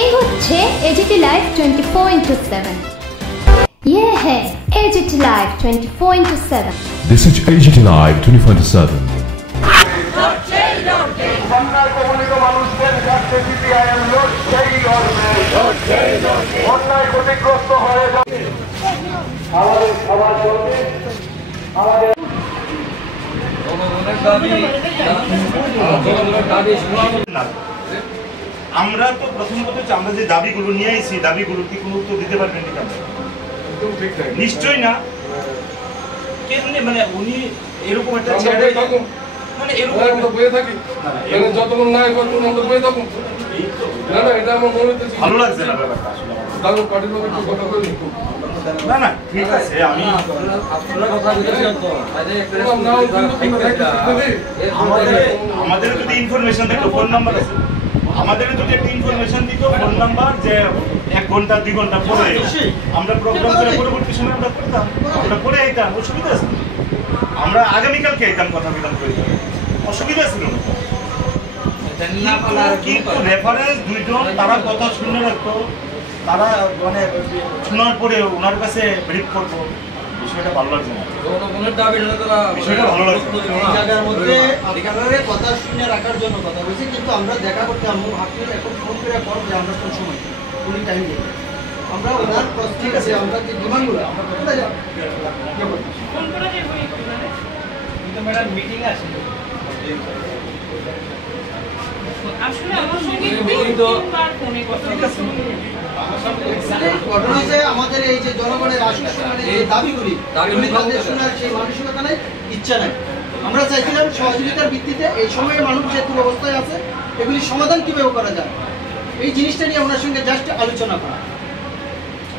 এই হচ্ছে AGT live 24/7। ये है AGT live 24/7। This is AGT live 24/7। আমরা তো প্রথম কথা আমরা যে দাবিগুলো নিয়ে আইছি দাবিগুলো কি কোনো উত্তর দিতে পারবেন কিনা? নিশ্চয়ই না। কেমনে মানে উনি এরকম একটা ছেড়ে মানে এরকম বয়ে থাকি মানে যতক্ষণ না করুন আমরা বয়ে থাকুন না না এটা আমার মনে হচ্ছে ভালো লাগছে না ব্যাপারটা আসলে দাদু পার্টির লোক একটু কথা বলি না না ঠিক আছে আমি আপনারা কথা বলছিলাম তো আজকে একটা আমাদের যদি ইনফরমেশন দিত ফোন নাম্বার আছে আমাদের যদি একটা ইনফরমেশন দিত ফোন নাম্বার যে 1 ঘন্টা 2 ঘন্টা পরে আমরা প্রোগ্রাম করে পরবর্তী সময় আমরা করতাম আমরা করে আইতাম অসুবিধা আছে আমরা আগামীকালকে আইতাম কথা বিধান করে অসুবিধা ছিল না কিন্তু রেফারেন্স দুইজন তারা কথা শুনে রাখতো তারা মানে শোনার পরে ওনার কাছে ব্রিফ করবো বিষয়টা ভালো লাগছে না বিষয়টা ভালো লাগছে এই জায়গার মধ্যে আপনাদের কথা শুনে রাখার জন্য কথা বলছি কিন্তু আমরা দেখা করতে আপনি এখন ফোন করে করব যে আমরা কোন সময় কোন টাইম দেব আমরা ওনার ঠিক আছে আমরা যে ডিমান্ডগুলো আমরা কোথায় যাব ফোন করে যে হই কিন্তু ম্যাডাম মিটিং আছে আসলে আমার সঙ্গে তিনবার ফোনে কথা বলছি ঘটনা যে আমাদের এই যে জনগণের আশীর্বাদের যে দাবিগুলি তাদের শোনার সেই মানসিকতা নাই ইচ্ছা নাই আমরা চাইছিলাম সহযোগিতার ভিত্তিতে এই সময়ে মানুষ যে দুরবস্থায় আছে এগুলি সমাধান কিভাবে করা যায় এই জিনিসটা নিয়ে ওনার সঙ্গে জাস্ট আলোচনা করা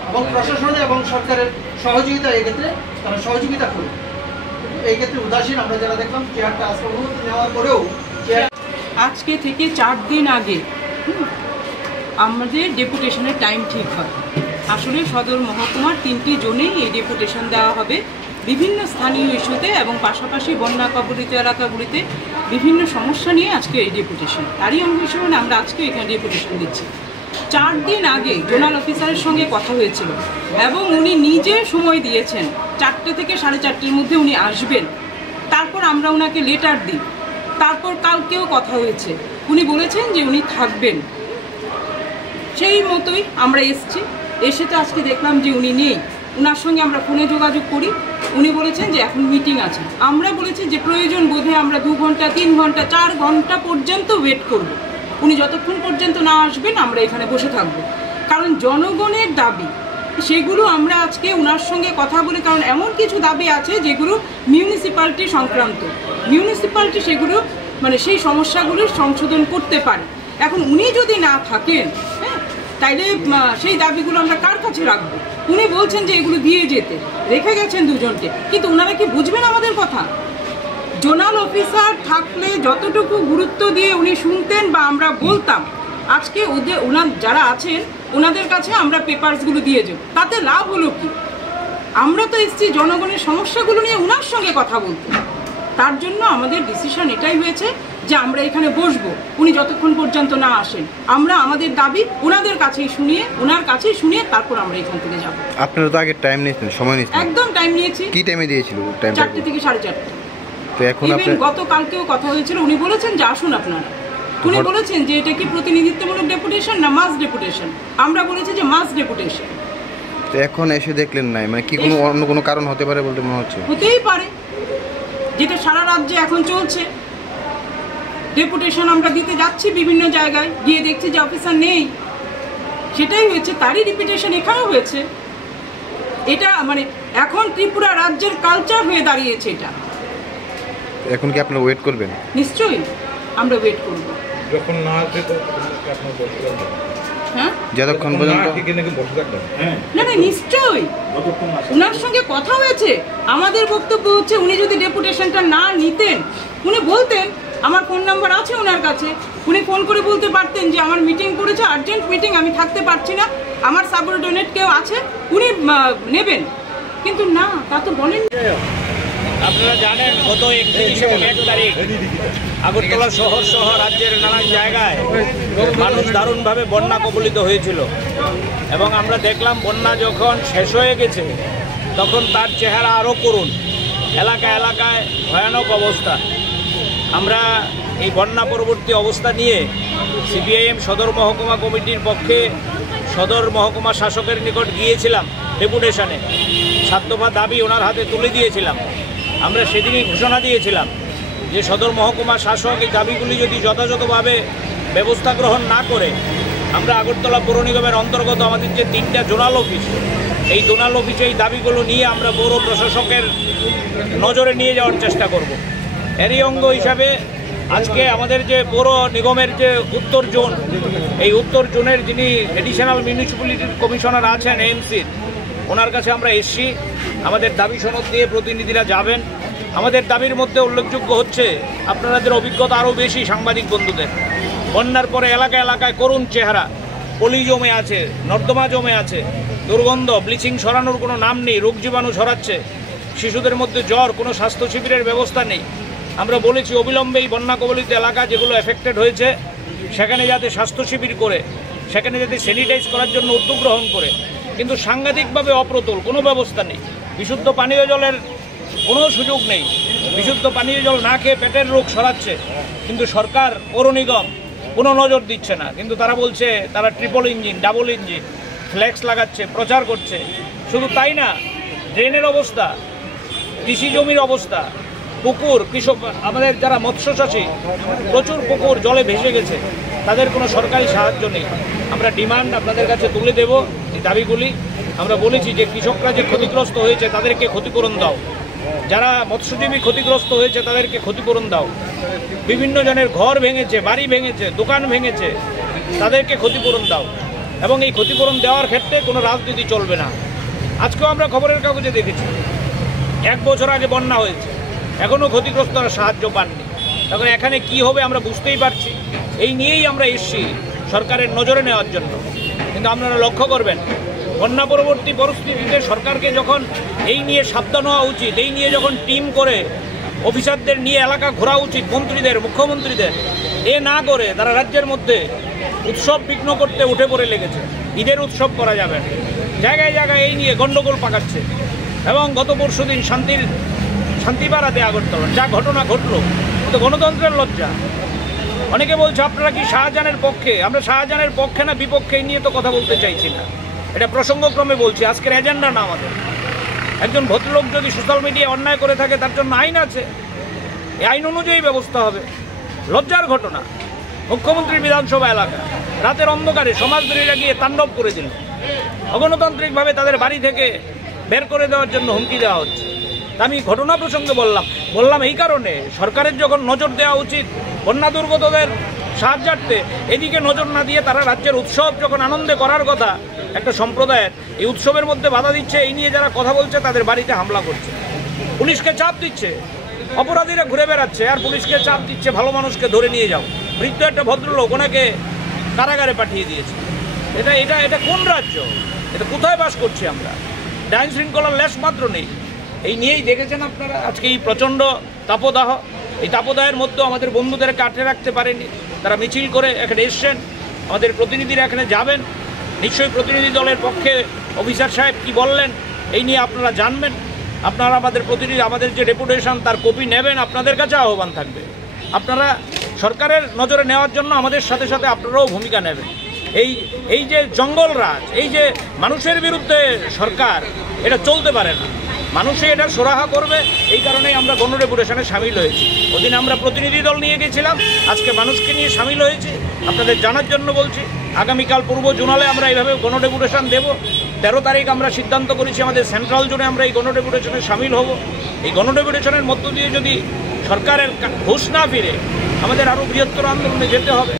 এবং প্রশাসনে এবং সরকারের সহযোগিতা এই ক্ষেত্রে তারা সহযোগিতা করবে এই ক্ষেত্রে উদাসীন আমরা যারা দেখলাম চেয়ারটা আজকে অনুমতি নেওয়ার পরেও আজকে থেকে 4 দিন আগে আমাদের ডেপুটেশনের টাইম ঠিক হয় আসলে সদর মহকুমার 3টি জোনেই এই ডেপুটেশন দেওয়া হবে বিভিন্ন স্থানীয় ইস্যুতে এবং পাশাপাশি বন্যা কবলিত এলাকাগুলিতে বিভিন্ন সমস্যা নিয়ে আজকে এই ডেপুটেশন তারই অঙ্গ হিসেবে আমরা আজকে এখানে ডেপুটেশন দিচ্ছি 4 দিন আগে জোনাল অফিসারের সঙ্গে কথা হয়েছিল এবং উনি নিজে সময় দিয়েছেন 4টে থেকে 4:30-র মধ্যে উনি আসবেন তারপর আমরা ওনাকে লেটার দিই তারপর কালকেও কথা হয়েছে উনি বলেছেন যে উনি থাকবেন সেই মতোই আমরা এসে তো আজকে দেখলাম যে উনি নেই ওনার সঙ্গে আমরা ফোনে যোগাযোগ করি উনি বলেছেন যে এখন মিটিং আছে আমরা বলেছি যে প্রয়োজন বোধে আমরা 2 ঘন্টা 3 ঘন্টা 4 ঘন্টা পর্যন্ত ওয়েট করব উনি যতক্ষণ পর্যন্ত না আসবেন আমরা এখানে বসে থাকব কারণ জনগণের দাবি সেগুলো আমরা আজকে ওনার সঙ্গে কথা বলি কারণ এমন কিছু দাবি আছে যেগুলো মিউনিসিপ্যালিটি সংক্রান্ত মিউনিসিপ্যালিটি সেগুলো মানে সেই সমস্যাগুলোর সংশোধন করতে পারে এখন উনি যদি না থাকেন হ্যাঁ তাইলে সেই দাবিগুলো আমরা কার কাছে রাখবো উনি বলছেন যে এগুলো দিয়ে যেতে রেখে গেছেন দুজনকে কিন্তু ওনারা কি বুঝবেন আমাদের কথা জোনাল অফিসার থাকলে যতটুকু গুরুত্ব দিয়ে উনি শুনতেন বা আমরা বলতাম আজকে ওনার যারা আছেন ওনাদের কাছে আমরা পেপারসগুলো দিয়ে যাব তাতে লাভ হলো কি আমরা তো এসছি জনগণের সমস্যাগুলো নিয়ে ওনার সঙ্গে কথা বলতে তার জন্য আমাদের ডিসিশন এটাই হয়েছে যে আমরা এখানে বসবো উনি যতক্ষণ পর্যন্ত না আসেন আমরা আমাদের দাবি ওনাদের কাছেই শুনিয়ে তারপর আমরা এখান থেকে যাব আপনারা তো আগে টাইম নিয়েছেন সময় নিয়েছেন একদম টাইম নিয়েছি কি টাইমে দিয়েছিল টাইম 4টে থেকে 4:30 তো এখন আপনি গতকালকেও কথা হয়েছিল উনি বলেছেন যে আসুন আপনারা উনি বলেছেন যে এটা কি প্রতিনিধিত্বমূলক ডেপুটেশন না মাস ডেপুটেশন আমরা বলেছি যে মাস ডেপুটেশন তো এখন এসে দেখলেন না মানে কি কোনো অন্য কোনো কারণ হতে পারে বলতে মনে হচ্ছে হতেই পারে যেটা সারা রাজ্যে এখন চলছে ডেপুটেশন আমরা দিতে যাচ্ছি বিভিন্ন জায়গায় গিয়ে দেখছি যে অফিসার নেই সেটাই হয়েছে তারই রিপিটেশন এখানেও হয়েছে এটা মানে এখন ত্রিপুরা রাজ্যের কালচার হয়ে দাঁড়িয়েছে এটা এখন কি আপনারা ওয়েট করবেন নিশ্চয়ই আমরা ওয়েট করব যখন না আসবে তো আপনারা বসে থাকবেন হ্যাঁ যতক্ষণ পর্যন্ত না না নিশ্চয়ই ওনার সঙ্গে কথা হয়েছে আমাদের বক্তব্য হচ্ছে উনি যদি ডেপুটেশনটা না নিতেন উনি বলতেন আমার ফোন নাম্বার আছে ওনার কাছে উনি ফোন করে বলতে পারতেন যে আমার মিটিং করেছে আর্জেন্ট মিটিং আমি থাকতে পারছি না আমার সাবঅর্ডিনেট কেউ আছে উনি নেবেন কিন্তু না তা তো বলেন আপনারা জানেন গত 31 এবং 1 তারিখ আগরতলা শহর সহ রাজ্যের নানান জায়গায় মানুষ দারুণভাবে বন্যা কবলিত হয়েছিল এবং আমরা দেখলাম বন্যা যখন শেষ হয়ে গেছে তখন তার চেহারা আরও করুণ। এলাকায় এলাকায় ভয়ানক অবস্থা। আমরা এই বন্যা পরবর্তী অবস্থা নিয়ে সিপিআইএম সদর মহকুমা কমিটির পক্ষে সদর মহকুমা শাসকের নিকট গিয়েছিলাম ডেপুটেশনে। 7 দফা দাবি ওনার হাতে তুলে দিয়েছিলাম। আমরা সেদিনই ঘোষণা দিয়েছিলাম যে সদর মহকুমা শাসক এই দাবিগুলি যদি যথাযথভাবে ব্যবস্থা গ্রহণ না করে আমরা আগরতলা পৌর নিগমের অন্তর্গত আমাদের যে 3টা জোনাল অফিস, এই জোনাল অফিসে এই দাবিগুলো নিয়ে আমরা পৌর প্রশাসকের নজরে নিয়ে যাওয়ার চেষ্টা করব। এরই অঙ্গ হিসাবে আজকে আমাদের যে পৌর নিগমের যে উত্তর জোন, এই উত্তর জোনের যিনি এডিশনাল মিউনিসিপ্যালিটির কমিশনার আছেন এএমসির, ওনার কাছে আমরা এসছি। আমাদের দাবি সনদ দিয়ে প্রতিনিধিরা যাবেন। আমাদের দাবির মধ্যে উল্লেখযোগ্য হচ্ছে আপনাদের অভিজ্ঞতা আরও বেশি সাংবাদিক বন্ধুদের। বন্যার পরে এলাকায় এলাকায় করুণ চেহারা, পলি জমে আছে, নর্দমা জমে আছে, দুর্গন্ধ, ব্লিচিং সরানোর কোনো নাম নেই, রোগ জীবাণু ছড়াচ্ছে, শিশুদের মধ্যে জ্বর, কোনো স্বাস্থ্য শিবিরের ব্যবস্থা নেই। আমরা বলেছি অবিলম্বে এই বন্যা কবলিত এলাকা যেগুলো এফেক্টেড হয়েছে সেখানে যাতে স্বাস্থ্য শিবির করে, সেখানে যাতে স্যানিটাইজ করার জন্য উদ্যোগ গ্রহণ করে। কিন্তু সাংঘাতিকভাবে অপ্রতুল, কোনো ব্যবস্থা নেই। বিশুদ্ধ পানীয় জলের কোনো সুযোগ নেই। বিশুদ্ধ পানীয় জল না খেয়ে পেটের রোগ ছড়াচ্ছে, কিন্তু সরকার পৌর নিগম কোনো নজর দিচ্ছে না। কিন্তু তারা বলছে তারা triple engine, double engine, flax লাগাচ্ছে, প্রচার করছে। শুধু তাই না, ড্রেনের অবস্থা, কৃষি জমির অবস্থা, পুকুর, কৃষক আমাদের যারা মৎস্যচাষী, প্রচুর পুকুর জলে ভেসে গেছে, তাদের কোনো সরকারি সাহায্য নেই। আমরা ডিমান্ড আপনাদের কাছে তুলে দেব এই দাবিগুলি। আমরা বলেছি যে কৃষকরা যে ক্ষতিগ্রস্ত হয়েছে তাদেরকে ক্ষতিপূরণ দাও, যারা মৎস্যজীবী ক্ষতিগ্রস্ত হয়েছে তাদেরকে ক্ষতিপূরণ দাও, বিভিন্ন জনের ঘর ভেঙেছে, বাড়ি ভেঙেছে, দোকান ভেঙেছে, তাদেরকে ক্ষতিপূরণ দাও। এবং এই ক্ষতিপূরণ দেওয়ার ক্ষেত্রে কোনো রাজনীতি চলবে না। আজকেও আমরা খবরের কাগজে দেখেছি 1 বছর আগে বন্যা হয়েছে, এখনও ক্ষতিগ্রস্তরা সাহায্য পাননি। তখন এখানে কি হবে আমরা বুঝতেই পারছি। এই নিয়েই আমরা এসেছি সরকারের নজরে নেওয়ার জন্য। কিন্তু আপনারা লক্ষ্য করবেন বন্যা পরবর্তী পরিস্থিতিতে সরকারকে যখন এই নিয়ে সাবধান হওয়া উচিত, এই নিয়ে যখন টিম করে অফিসারদের নিয়ে এলাকা ঘোরা উচিত, মন্ত্রীদের, মুখ্যমন্ত্রীদের, এ না করে তারা রাজ্যের মধ্যে উৎসব বিঘ্ন করতে উঠে পড়ে লেগেছে। ঈদের উৎসব করা যাবে, জায়গায় জায়গায় এই নিয়ে গণ্ডগোল পাকাচ্ছে। এবং গত পরশুদিন শান্তিপাড়াতে আগরতলা যা ঘটনা ঘটলো, তো গণতন্ত্রের লজ্জা। অনেকে বলছে আপনারা কি শাহজাহানের পক্ষে? আমরা শাহজাহানের পক্ষে না বিপক্ষে নিয়ে তো কথা বলতে চাইছি না, এটা প্রসঙ্গক্রমে বলছি। আজকের এজেন্ডা না আমাদের। একজন ভদ্রলোক যদি সোশ্যাল মিডিয়ায় অন্যায় করে থাকে তার জন্য আইন আছে, এই আইন অনুযায়ী ব্যবস্থা হবে। লজ্জার ঘটনা, মুখ্যমন্ত্রীর বিধানসভা এলাকা রাতের অন্ধকারে সমাজবিরোধীরা গিয়ে তাণ্ডব করে দিল। অগণতান্ত্রিকভাবে তাদের বাড়ি থেকে বের করে দেওয়ার জন্য হুমকি দেওয়া হচ্ছে। আমি ঘটনা প্রসঙ্গে বললাম এই কারণে সরকারের যখন নজর দেওয়া উচিত বন্যা দুর্গতদের সাহায্যার্থে, এদিকে নজর না দিয়ে তারা রাজ্যের উৎসব যখন আনন্দে করার কথা একটা সম্প্রদায়ের, এই উৎসবের মধ্যে বাধা দিচ্ছে। এই নিয়ে যারা কথা বলছে তাদের বাড়িতে হামলা করছে, পুলিশকে চাপ দিচ্ছে, অপরাধীরা ঘুরে বেড়াচ্ছে আর পুলিশকে চাপ দিচ্ছে ভালো মানুষকে ধরে নিয়ে যাও। বৃদ্ধ একটা ভদ্রলোক, ওনাকে কারাগারে পাঠিয়ে দিয়েছে। এটা কোন রাজ্য? এটা কোথায় বাস করছি আমরা? আইন শৃঙ্খলার লেশ মাত্র নেই। এই নিয়েই দেখেছেন আপনারা আজকে এই প্রচণ্ড তাপদাহ। এই তাপদাহের মধ্যেও আমাদের বন্ধুদেরকে আটকে রাখতে পারেনি, তারা মিছিল করে এখানে এসছেন। আমাদের প্রতিনিধিরা এখানে যাবেন, নিশ্চয়ই প্রতিনিধি দলের পক্ষে অফিসার সাহেব কি বললেন এই নিয়ে আপনারা জানবেন। আপনারা আমাদের প্রতিনিধি, আমাদের যে ডেপুটেশন তার কপি নেবেন, আপনাদের কাছে আহ্বান থাকবে আপনারা সরকারের নজরে নেওয়ার জন্য আমাদের সাথে সাথে আপনারাও ভূমিকা নেবেন। এই যে জঙ্গলরাজ, এই যে মানুষের বিরুদ্ধে সরকার, এটা চলতে পারে না। মানুষে এটা সুরাহা করবে, এই কারণেই আমরা গণ ডেপুটেশনে সামিল হয়েছি। ওদিন আমরা প্রতিনিধি দল নিয়ে গেছিলাম, আজকে মানুষকে নিয়ে সামিল হয়েছি। আপনাদের জানার জন্য বলছি, আগামীকাল পূর্ব জোনালে আমরা এইভাবে গণ ডেপুটেশন দেব। 13 তারিখ আমরা সিদ্ধান্ত করেছি আমাদের সেন্ট্রাল জোনে আমরা এই গণ ডেপুটেশনে সামিল হব। এই গণ ডেপুটেশনের মধ্য দিয়ে যদি সরকারের ঘুষ না ফিরে আমাদের আরও বৃহত্তর আন্দোলনে যেতে হবে।